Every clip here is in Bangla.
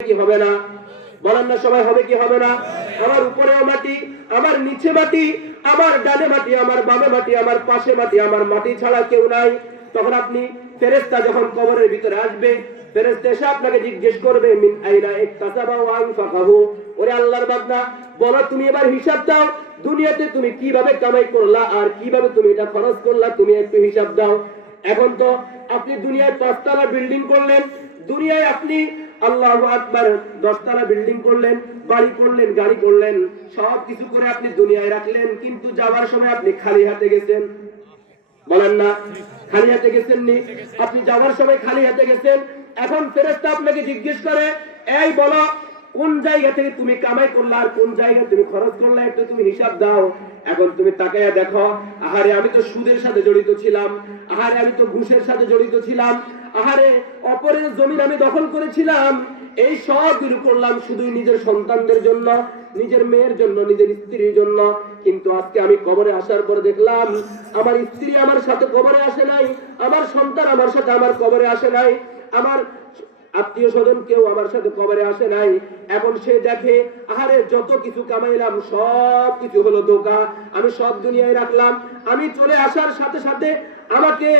কি হবে না? বলেন না সবাই, হবে কি হবে না? আমার উপরেও মাটি, আমার নিচে মাটি, আমার ডানে মাটি, আমার বামে মাটি, আমার পাশে মাটি, আমার মাটি ছাড়া কেউ নাই। তখন আপনি ফেরেশতা যখন কবরের ভিতরে আসবে, ফেরেশতা এসে আপনাকে জিজ্ঞেস করবে মিন আইনা ইকতাসাবা ওয়া আনফাকাহু। ওরে আল্লাহর বান্দা, বলো তুমি এবার হিসাব দাও, দুনিয়াতে তুমি কিভাবে কামাই করলা আর কিভাবে তুমি এটা খরচ করলা, তুমি একটু হিসাব দাও। এখন তো আপনি দুনিয়ায় 5 তলা বিল্ডিং করলেন, দুনিয়ায় আপনি আল্লাহু আকবার 10 তলা বিল্ডিং করলেন, বাড়ি করলেন, গাড়ি করলেন, সব কিছু করে আপনি দুনিয়ায় রাখলেন, কিন্তু যাওয়ার সময় আপনি খালি হাতে গেছেন। বলেন না, খালি হাতে গেছেন নি? আপনি যাওয়ার সময় খালি হাতে গেছেন। এখন ফেরেশতা আপনাকে জিজ্ঞেস করে, এই বলো কোন জায়গা থেকে তুমি কামাই করলা আর কোন জায়গা তুমি খরচ করলা, একটু তুমি হিসাব দাও। এখন তুমি তাকায়া দেখো, আহারে আমি তো সুদের সাথে জড়িত ছিলাম, আহারে আমি তো ঘুষের সাথে জড়িত ছিলাম, আহারে অপরের জমিন আমি দখল করেছিলাম, এই সব কিছু করলাম শুধু নিজের সন্তানদের জন্য, নিজের মেয়ের জন্য, নিজের স্ত্রীর জন্য। কিন্তু আজকে আমি কবরে আসার পর দেখলাম আমার স্ত্রী আমার সাথে কবরে আসে নাই, আমার সন্তান আমার সাথে আমার কবরে আসে নাই, আমার আত্মীয় স্বজন কেউ আমার সাথে কবরে আসে নাই। এখন সে দেখে, আহারে যত কিছু কামাইলাম সব কিছু হলো ধোঁকা, আমি সব দুনিয়ায় রাখলাম। আমি চলে আসার সাথে সাথে আমাকে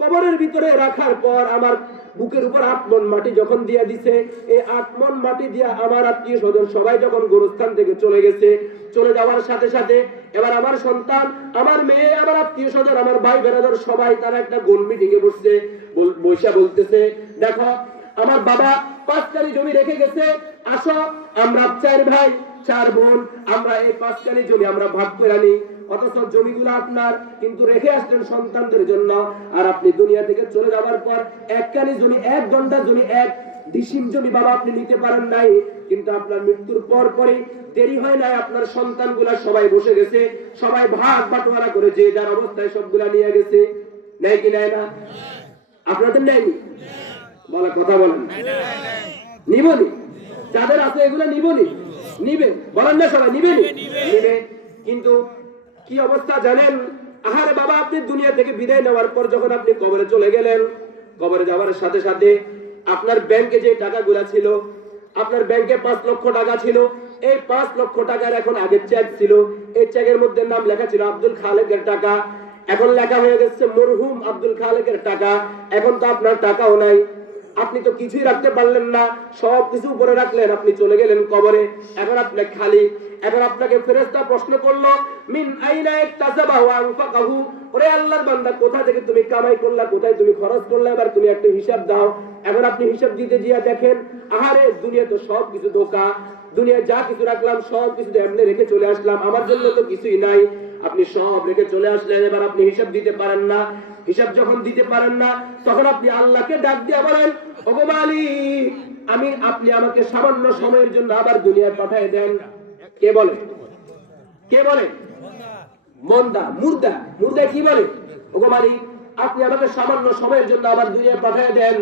কবরের ভিতরে রাখার পর আমার বুকের উপর 8 মণ মাটি যখন দিয়া দিছে, এই 8 মণ মাটি দিয়া আমার আত্মীয় স্বজন সবাই যখন গোরস্থান থেকে চলে গেছে, চলে যাওয়ার সাথে সাথে এবার আমার সন্তান, আমার মেয়ে, আমার আত্মীয় স্বজন, আমার ভাই বেরাদর সবাই তারা একটা গোল মিটিং এ বসছে, বৈশা বলতেছে, দেখো আমার বাবা 5 কানি জমি রেখে গেছে, আসো আমরা 4 ভাই 4 বোন, আমরা এই 5 কানি জমি আমরা ভাগ করে নিই। অথচ জমিগুলো আপনার, কিন্তু রেখে আসলেন সন্তানদের জন্য। আর আপনি দুনিয়া থেকে চলে যাওয়ার পর 1 কানি জমি, 1 ঘন্টা জমি, 1 ডিসিম জমি বাবা আপনি নিতে পারেন নাই, কিন্তু আপনার মৃত্যুর পর পরই দেরি হয় নাই, আপনার সন্তানগুলা সবাই বসে গেছে, সবাই ভাগ বাটোয়ারা করে যে যার অবস্থায় সবগুলা নিয়ে গেছে। নেয় কি নেয় না? আপনাদের নেয়নি? বলা কথা বলেন, নিবনি? যাদের আছে এগুলো নিবনি, নিবে? বলেন না সবাই, নিবে নিবে। কিন্তু কি অবস্থা জানেন? আহারে বাবা, আপনি দুনিয়া থেকে বিদায় নেওয়ার পর যখন আপনি কবরে চলে গেলেন, কবরে যাওয়ার সাথে সাথে আপনার ব্যাংকে যে টাকাগুলা ছিল, আপনার ব্যাংকে 5 লক্ষ টাকা ছিল, এই 5 লক্ষ টাকার এখন আগে চেক ছিল, এই চেকের মধ্যে নাম লেখা ছিল আব্দুল খালেকের টাকা, এখন লেখা হয়ে গেছে মরহুম আব্দুল খালেকের টাকা। এখন তো আপনার টাকাও নাই, আপনি তো কিছুই রাখতে পারলেন না, সব কিছু উপরে রাখলেন, আপনি চলে গেলেন কবরে, এখন আপনি খালি। এখন আপনাকে ফেরেশতা প্রশ্ন করলো, মিন আইনা ইকতাসাবা ওয়া আনফাকাহু। ওরে আল্লাহর বান্দা, কোথা থেকে তুমি কামাই করলা, কোথায় তুমি খরচ করলা, এবার তুমি একটা হিসাব দাও। এখন আপনি হিসাব দিতে গিয়ে দেখেন, আহারে দুনিয়া তো সব কিছু ধোঁকা, দুনিয়া যা কিছু রাখলাম সব কিছু এমনি রেখে চলে আসলাম, আমার জন্য তো কিছুই নাই। আপনি সব রেখে চলে আসলেন, এবার আপনি হিসাব দিতে পারেন না। হিসাব যখন দিতে পারেন না, তখন আপনি আল্লাহকে ডাক দিয়ে বলেন, ওগো মালিক, আপনি আমাকে সামান্য সময়ের জন্য আবার দুনিয়ায় পাঠিয়ে দেন। কে বলে? কে বলে? মন্দা, মুর্দা। মুর্দা কি বলে? ওগো মালিক, আপনি আমাকে সামান্য সময়ের জন্য আবার দুনিয়ায় পাঠিয়ে দেন।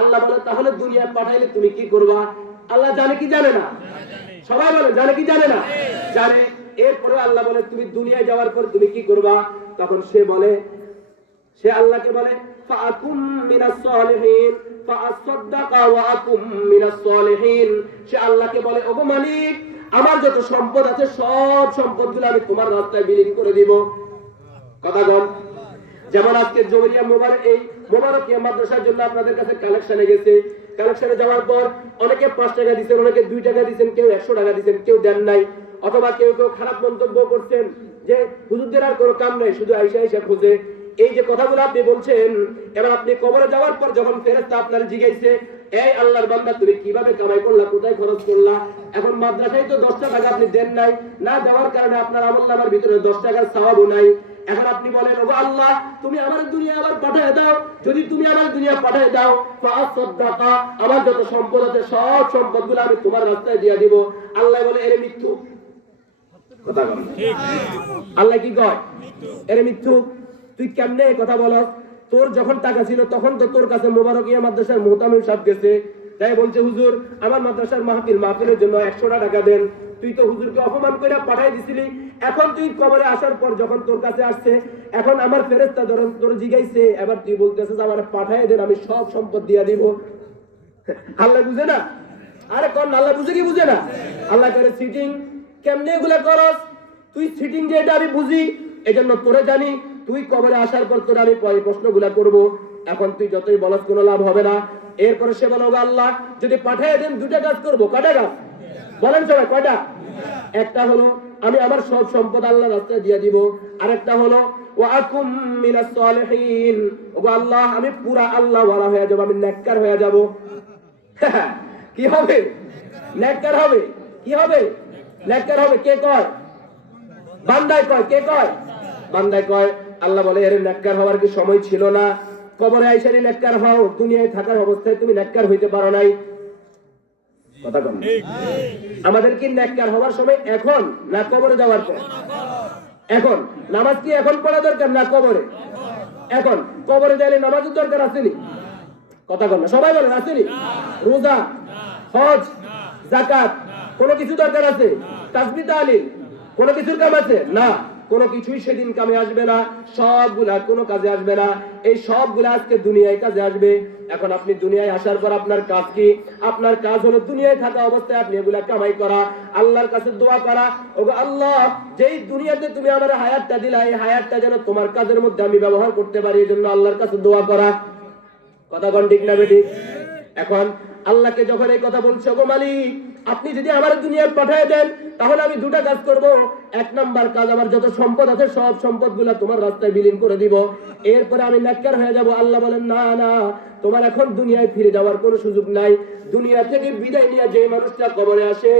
আল্লাহ বলে, তাহলে দুনিয়ায় পাঠাইলে তুমি কি করবা? আল্লাহ জানে কি জানে না? সবাই বলে, জানে কি জানে না? জানে। এরপরে আল্লাহ বলে, তুমি দুনিয়ায় যাওয়ার পর তুমি কি করবা? তখন সে বলে, সে আল্লাহকে বলে, ফাআকুম মিনাস সালিহিন, ফাআসাদদাকা ওয়া আকুম মিনাস সালিহিন। সে আল্লাহকে বলে, ওগো মালিক, আমার যত সম্পদ আছে সব সম্পদগুলো আমি তোমার রাস্তায় বিলীন করে দিব। কথা বল। যেমন আজকে জমিরিয়া মোবারক, এই মোবারকিয়া মাদ্রাসার জন্য আপনাদের কাছে কালেকশনে গেছে, কালেকশনে যাওয়ার পর অনেকে 5 টাকা দিবেন, অনেকে 2 টাকা দিবেন, কেউ 100 টাকা দিবেন, কেউ দেন নাই। অথবা কেউ কেউ খারাপ মন্তব্য করছেন যে হুজুরদের আর কোনো কাম নাই, শুধু আইসা আইসা খুঁজে। এই যে কথাগুলো আপনি বলছেন, এবার আপনি কবরে যাওয়ার পর যখন ফেরেশতা আপনার জিজ্ঞাসে, এই আল্লাহর বান্দা তুমি কিভাবে কামাই করলা, কোথায় খরচ করলা? এখন মাদ্রাসায় তো 10 টাকা আপনি দেন নাই, না দেওয়ার কারণে আপনার আমলনামার ভিতরে 10 টাকার সওয়াবও নাই। এখন আপনি বলেন, ওগো আল্লাহ, তুমি আমার দুনিয়া আবার পাঠিয়ে দাও, যদি তুমি আমার দুনিয়া পাঠিয়ে দাও, ফাআসাদদাকা, আমার যত সম্পদ আছে সব সম্পদগুলো আমি তোমার রাস্তায় দিয়ে দিব। আল্লাহ বলে, এরে মিথ্যু। কথা বল ঠিক। আল্লাহ কি কয়? এরে মিথ্যু, তুই কেমনে কথা বলস? তোর যখন টাকা ছিল তখন তো তোর কাছে মোবারকিয়া মাদ্রাসার মুহতামিম সাহেব গেছে, তাই বলছে, হুজুর আমার মাদ্রাসার মাহফিলের জন্য 100 টাকা দেন। তুই তো হুজুরকে অপমান করে পাঠাই দিছিলি, এখন তুই কবরে আসার পর যখন তোর কাছে আসছে, এখন আমার ফেরেশতা তোর জিগাইছে, এবার তুই বলতেছিস আমার পাঠাই দেন, আমি সব সম্পদ দিয়া দিব। আল্লাহ বুঝে না? আরে কোন আল্লাহ বুঝে কি বুঝে না? আল্লাহ করে সিটিং কেমনে এগুলা করস? তুই সিটিং যে এটা আমি বুঝি, এজন্য তোরে জানি। তুই কবরে আসার পর তোর আমি পরে প্রশ্নগুলা করব। এখন তুই যতই বলস কোনো লাভ হবে না। এরপরে সে বলো আল্লাহ যদি পাঠিয়ে দেন দুটা কাজ করব। কয়টা কাজ বলেন সবাই? কয়টা? একটা হলো আমি আমার সব সম্পদ আল্লাহর রাস্তায় দিয়ে দিব। আরেকটা হলো ওয়া আকুম মিনাস সালিহিন, ওগো আল্লাহ আমি পুরা আল্লাহ ওয়ালা হয়ে যাব, আমি নেককার হয়ে যাব। কি হবে? নেককার হবে। কি হবে? নেককার হবে। কে কয়? বান্দায় কয়। কে কয়? বান্দায় কয়। আল্লাহ বলে এর নেককার হওয়ার কি সময় ছিল না? কবরে আইসারি নেককার হও, দুনিয়ায় থাকার অবস্থায় তুমি নেককার হইতে পারো নাই। কথা কম। আমাদের কি নেককার হওয়ার সময় এখন না কবরে যাওয়ার পর? এখন। নামাজ কি এখন পড়া দরকার না কবরে? এখন। কবরে যাইলে নামাজের দরকার আসেনি? কথা কম না, সবাই বলেন আসেনি? রোজা, হজ, যাকাত কোনো কিছু দরকার আছে? তাসবিহ তাহলিল কোনো কিছুর কাম আছে না? কোনো কিছুই সেদিন কামে আসবে না। সবগুলা কোনো কাজে আসবে না। এই সবগুলা আজকে দুনিয়ায় কাজে আসবে। এখন আপনি দুনিয়ায় আসার পর আপনার কাজ কি? আপনার কাজ হলো দুনিয়ায় থাকা অবস্থায় আপনি এগুলা কামাই করা, আল্লাহর কাছে দোয়া করা। ওগো আল্লাহ, যেই দুনিয়াতে তুমি আমার হায়াতটা দিলা, এই হায়াতটা যেন তোমার কাজের মধ্যে আমি ব্যবহার করতে পারি, এই জন্য আল্লাহর কাছে দোয়া করা। কথা কোন ঠিক না বেটি? এখন আল্লাহকে যখন এই কথা বলছো, ওগো মালিক আপনি যদি আমার দুনিয়ায় পাঠিয়ে দেন তাহলে আমি দুটা কাজ করব। এক নাম্বার কাজ, আমার যত সম্পদ আছে সব সম্পদগুলো তোমার রাস্তায় বিলীন করে দিব। এরপরে আমি নেককার হয়ে যাব। আল্লাহ বলেন না না, তোমার এখন দুনিয়ায় ফিরে যাওয়ার কোনো সুযোগ নাই। দুনিয়া থেকে বিদায় নিয়ে যে মানুষটা কবরে আসে,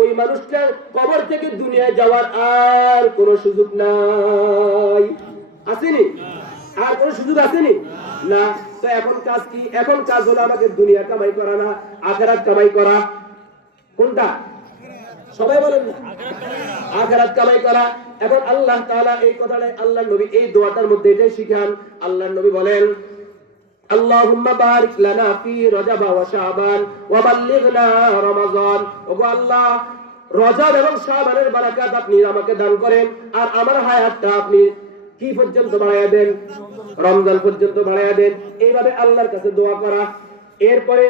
ওই মানুষটা কবর থেকে দুনিয়ায় যাওয়ার আর কোনো সুযোগ নাই। আসেনি? আর কোনো সুযোগ আসেনি না। তো এখন কাজ কি? এখন কাজ হলো আমাকে দুনিয়া কামাই করা না, আখিরাত কামাই করা। কোনটা? সবাই বলেন না। আখিরাত কামাই করা। এখন আল্লাহ তাআলা এই কথাটা আল্লাহর নবী এই দোয়াটার মধ্যে এটাই শিখান। আল্লাহর নবী বলেন আল্লাহুম্মা বারিক লানা ফি রজব ওয়া শাবান ওয়া বাল্লিগনা রমাদান। ওগো আল্লাহ, রজব এবং শাবানের বারাকাত আপনি আমাকে দান করেন, আর আমার হায়াতটা আপনি কি পর্যন্ত বাড়ায়া দেন? রমজান পর্যন্ত বাড়ায়া দেন। এইভাবে আল্লাহর কাছে দোয়া করা। এরপরে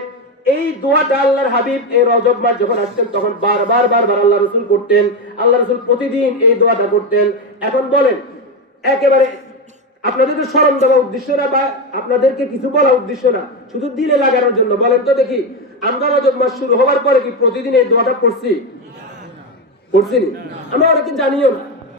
এই দোয়াটা আল্লাহর হাবিব এই রজব মাস যখন আসতেন তখন বারবার আল্লাহ রাসূল করতেন। আল্লাহ রাসূল প্রতিদিন এই দোয়াটা করতেন। এখন বলেন, একেবারে আপনাদের তো স্মরণ দেওয়া উদ্দেশ্য না, বা আপনাদেরকে কিছু বলা উদ্দেশ্য না, শুধু দিলে লাগানোর জন্য বলেন তো দেখি, আমরা রজব মাস শুরু হওয়ার পরে কি প্রতিদিন এই দোয়াটা পড়ছি? আমরা অনেকে জানিও না।